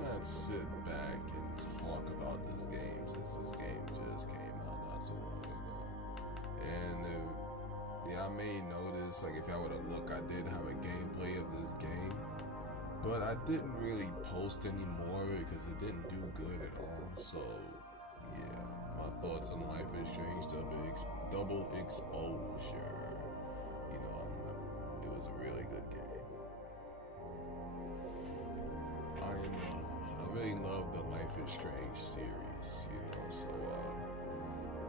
not sit back and talk about this game since this game just came out not too long ago. And I may notice, like, if I were to look, I did have a gameplay of this game, but I didn't really post anymore because it didn't do good at all. So, yeah, my thoughts on Life is Strange double exposure. You know, it was a really good game. I really love the Life is Strange series, you know, so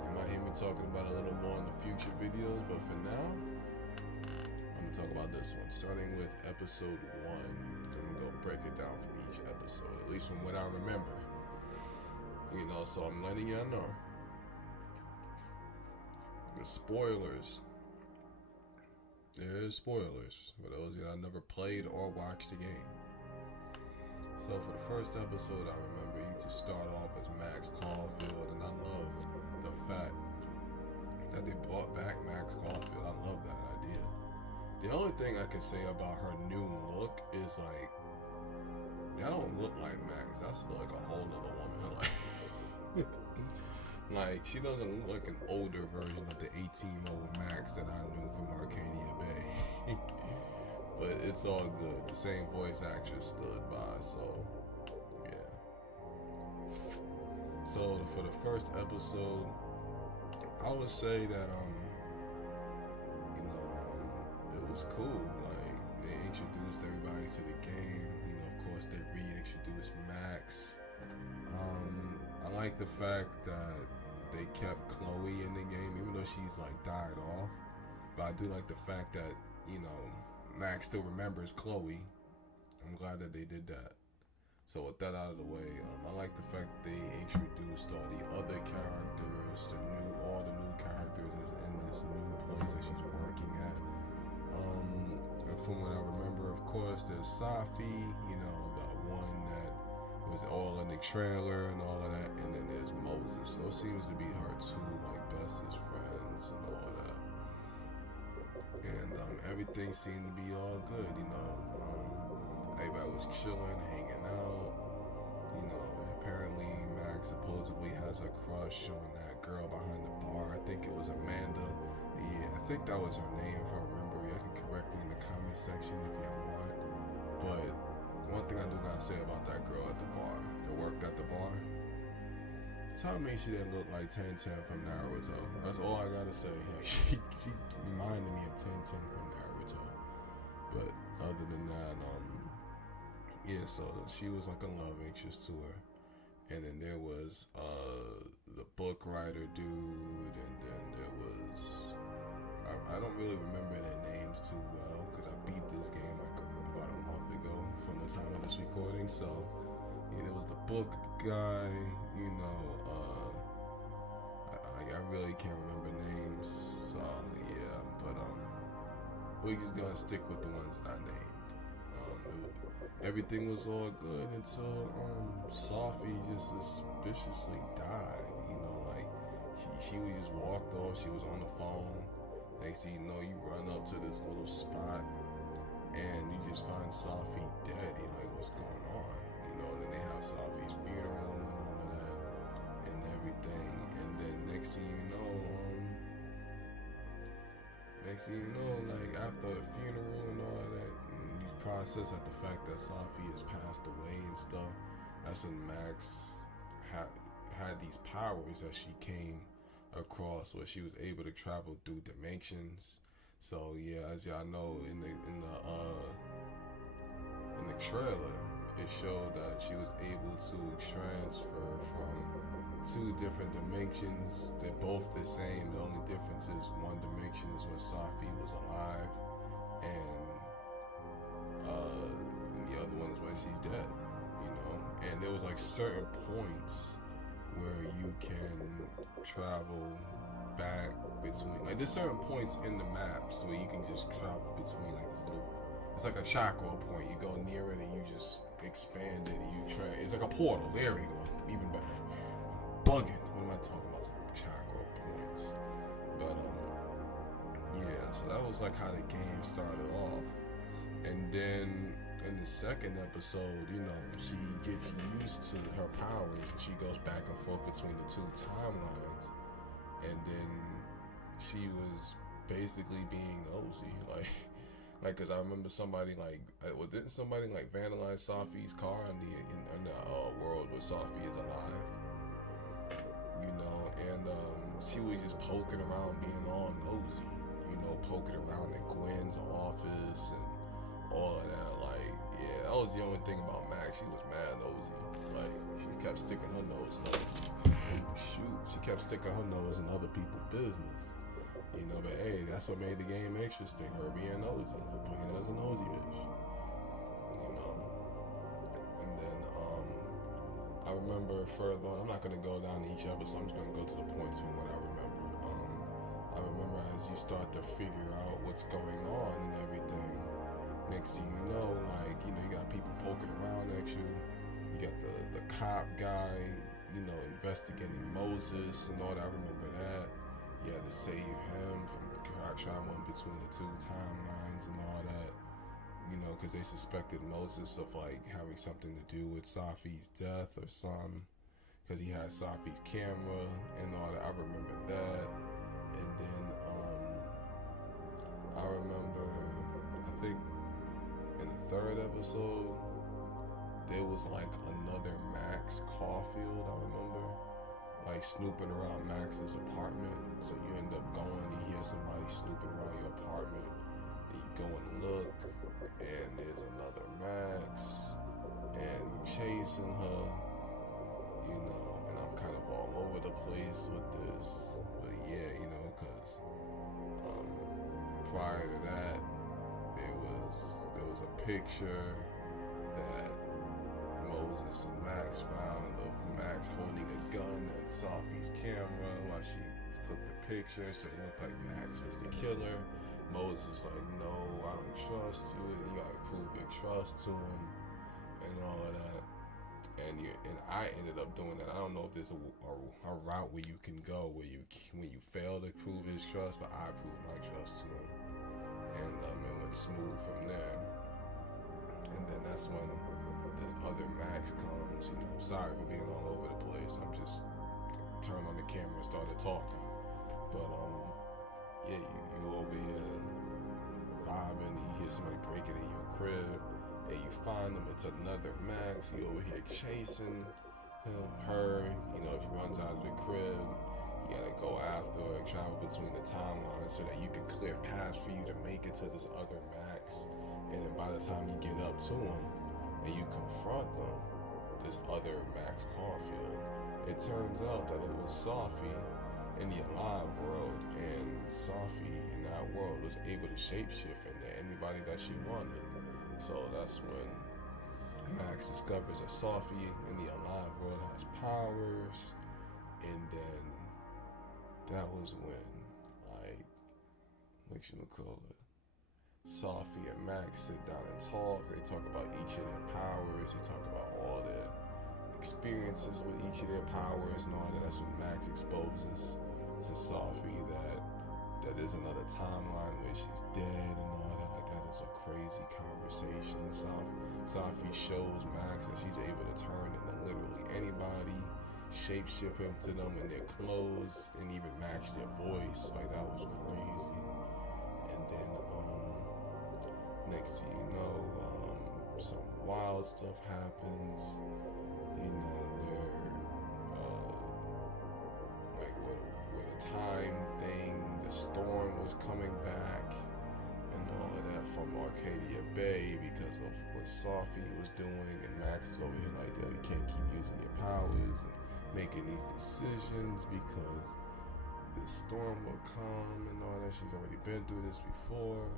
you might hear me talking about it a little more in the future videos, but for now, I'm going to talk about this one, starting with episode 1. I'm going to go break it down from each episode, at least from what I remember, you know, so I'm letting y'all know. The spoilers. There's spoilers for those that never played or watched the game. So for the first episode, I remember you just start off as Max Caulfield, and I love the fact that they brought back Max Caulfield. I love that idea. The only thing I can say about her new look is, like, that don't look like Max. That's like a whole nother woman. Like, she doesn't look like an older version of the 18-year-old Max that I knew from Arcadia Bay. But it's all good. The same voice actress stood by, so yeah. So for the first episode, I would say that it was cool. Like, they introduced everybody to the game. You know, of course, they reintroduced Max. I like the fact that they kept Chloe in the game, even though she's like died off. But I do like the fact that, you know, Max still remembers Chloe. I'm glad that they did that. So with that out of the way, I like the fact that they introduced all the other characters, all the new characters is in this new place that she's working at. And from what I remember, of course, there's Safi, you know, the one that was all in the trailer and all of that, and then there's Moses. Those seems to be her two, like, bestest friends and all of that. And everything seemed to be all good, you know. Everybody was chilling, hanging out. You know, apparently Max supposedly has a crush on that girl behind the bar. I think it was Amanda. Yeah, I think that was her name, if I remember. You can correct me in the comment section if y'all want. But one thing I do gotta say about that girl at the bar that worked at the bar, tell me she didn't look like 1010 from Naruto. That's all I gotta say. She reminded me of 1010 from Naruto. But other than that, yeah, so she was like a love interest to her. And then there was the book writer dude, and then there was, I don't really remember their names too well because I beat this game like about a month ago from the time of this recording. So yeah, there was the book guy, you know, I really can't remember names, so yeah, but we're just gonna stick with the ones that I named. Everything was all good until Sophie just suspiciously died. You know, like she just walked off. She was on the phone. Next thing you know, you run up to this little spot and you just find Sophie dead. You're like, what's going on? You know, and then they have Sophie's funeral and all of that and everything. And then next thing you know, like after the funeral and all of that, process at the fact that Sophie has passed away and stuff. That's when Max had these powers that she came across, where she was able to travel through dimensions. So yeah, as y'all know, in the trailer, it showed that she was able to transfer from two different dimensions. They're both the same. The only difference is one dimension is when Sophie was alive, and the other one is when she's dead, you know. And there was like certain points where you can travel back between, like there's certain points in the maps where you can just travel between like this little, it's like a chakra point. You go near it and you just expand it and it's like a portal. There we go, even better. Bugging. What am I talking about? Some chakra points. But yeah, so that was like how the game started off. And then in the second episode, you know, she gets used to her powers and she goes back and forth between the two timelines. And then she was basically being nosy, cause I remember somebody didn't somebody like vandalize Safi's car in the world where Safi is alive, you know, and she was just poking around, being all nosy, you know, poking around in Gwen's office and all of that. Like, yeah, that was the only thing about Max. She was mad nosy. Like, she kept sticking her nose in she kept sticking her nose in other people's business. You know, but hey, that's what made the game interesting. Her being nosy, her playing as a nosy bitch. You know, and then I remember further on. I'm not gonna go down to each episode. I'm just gonna go to the points from what I remember. I remember as you start to figure out what's going on and everything. Next thing you know, you got people poking around at you. You got the cop guy, you know, investigating Moses and all that. I remember that. You had to save him from traveling between the two timelines and all that. You know, because they suspected Moses of having something to do with Safi's death or something. Because he had Safi's camera and all that. I remember that. And then I remember, I think in the third episode, there was another Max Caulfield, I remember, snooping around Max's apartment. So you end up going, you hear somebody snooping around your apartment, and you go and look, and there's another Max, and you chasing her, you know, and I'm kind of all over the place with this, but yeah, you know, because prior to that, there was a picture that Moses and Max found of Max holding a gun at Safi's camera while she took the picture, so it looked like Max was the killer. Moses is like, no, I don't trust you, and you gotta prove your trust to him, and all of that. And I ended up doing that. I don't know if there's a route where you can go when you fail to prove his trust, but I proved my trust to him, and it went smooth from there. And then that's when this other Max comes. You know, sorry for being all over the place. I'm just turned on the camera and started talking. But yeah, you over here vibing. You hear somebody breaking in your crib, and you find them. It's another Max. You over here chasing her. You know, if she runs out of the crib, you gotta go after her, travel between the timelines so that you can clear paths for you to make it to this other Max. And then by the time you get up to him and you confront them, this other Max Caulfield, it turns out that it was Safi in the alive world, and Safi in that world was able to shapeshift into anybody that she wanted. So that's when Max discovers that Safi in the alive world has powers, and then that was when, what you would call it, Safi and Max sit down and talk. They talk about each of their powers. They talk about all their experiences with each of their powers and all that. That's when Max exposes to Safi that there's another timeline where she's dead and all that. That is a crazy conversation. Safi shows Max that she's able to turn into literally anybody, shapeshift into them in their clothes, and even match their voice. That was crazy. And then next thing you know, some wild stuff happens, you know, where the time thing, the storm was coming back and all of that from Arcadia Bay because of what Safi was doing, and Max is over here like, yo, you can't keep using your powers and making these decisions because the storm will come and all that. She's already been through this before.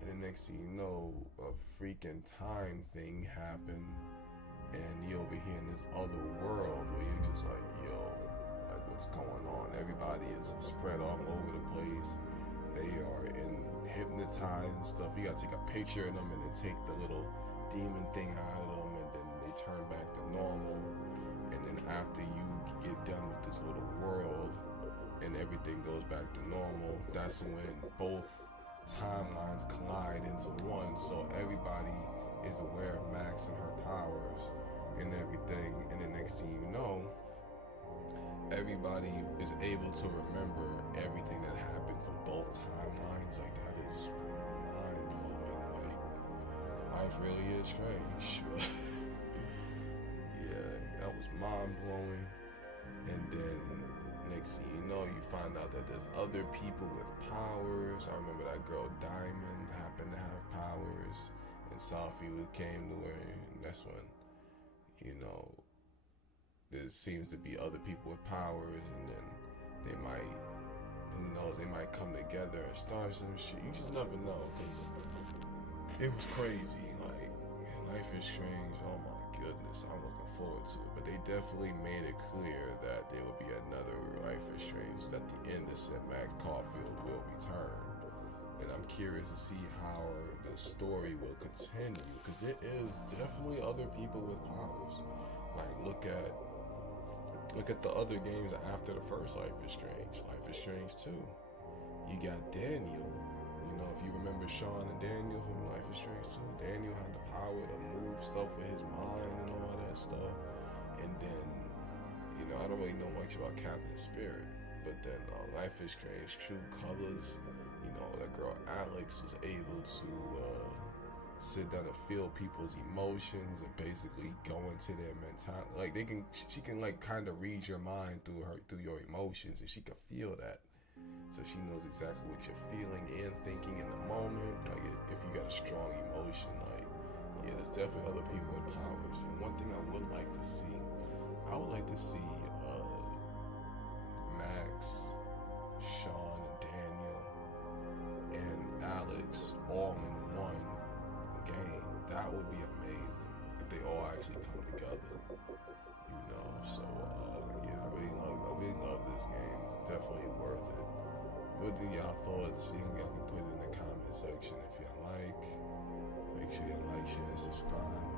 And the next thing you know, a freaking time thing happened, and you're over here in this other world where you're just like, yo, what's going on? Everybody is spread all over the place. They are hypnotized and stuff. You gotta take a picture of them and then take the little demon thing out of them, and then they turn back to normal. And then after you get done with this little world and everything goes back to normal, that's when both timelines collide into one, so everybody is aware of Max and her powers and everything, and the next thing you know, everybody is able to remember everything that happened from both timelines. Like, that is mind blowing. Like, life really is strange. Yeah, that was mind blowing. And then next thing you know, you find out that there's other people with powers. I remember that girl Diamond happened to have powers, and Safi came to her, and that's when, you know, there seems to be other people with powers, and then they might, who knows, they might come together and start some shit. You just never know, because it was crazy. Like, Life is Strange, oh my goodness, I'm looking forward to it. But they definitely made it clear that there will be another Life is Strange, that the end of said Max Caulfield will return. And I'm curious to see how the story will continue, because there is definitely other people with powers. Like, look at the other games after the first Life is Strange. Life is Strange 2. You got Daniel. You know, if you remember Sean and Daniel from Life is Strange 2, Daniel had the power to move stuff with his mind and all that stuff. And then, you know, I don't really know much about Captain Spirit, but then Life is Strange True Colors, you know, that girl Alex was able to sit down and feel people's emotions and basically go into their mentality. Like, she can like kind of read your mind through your emotions, and she can feel that. So she knows exactly what you're feeling and thinking in the moment. Like, if you got a strong emotion, like, yeah, there's definitely other people with powers. And one thing I would like to see, I would like to see Max, Sean, and Daniel, and Alex all in one game. That would be amazing if they all actually come together. You know, so yeah, I really love this game. It's definitely worth it. What do y'all thoughts? Y'all can put it in the comment section if y'all like. Make sure y'all like, share, and subscribe.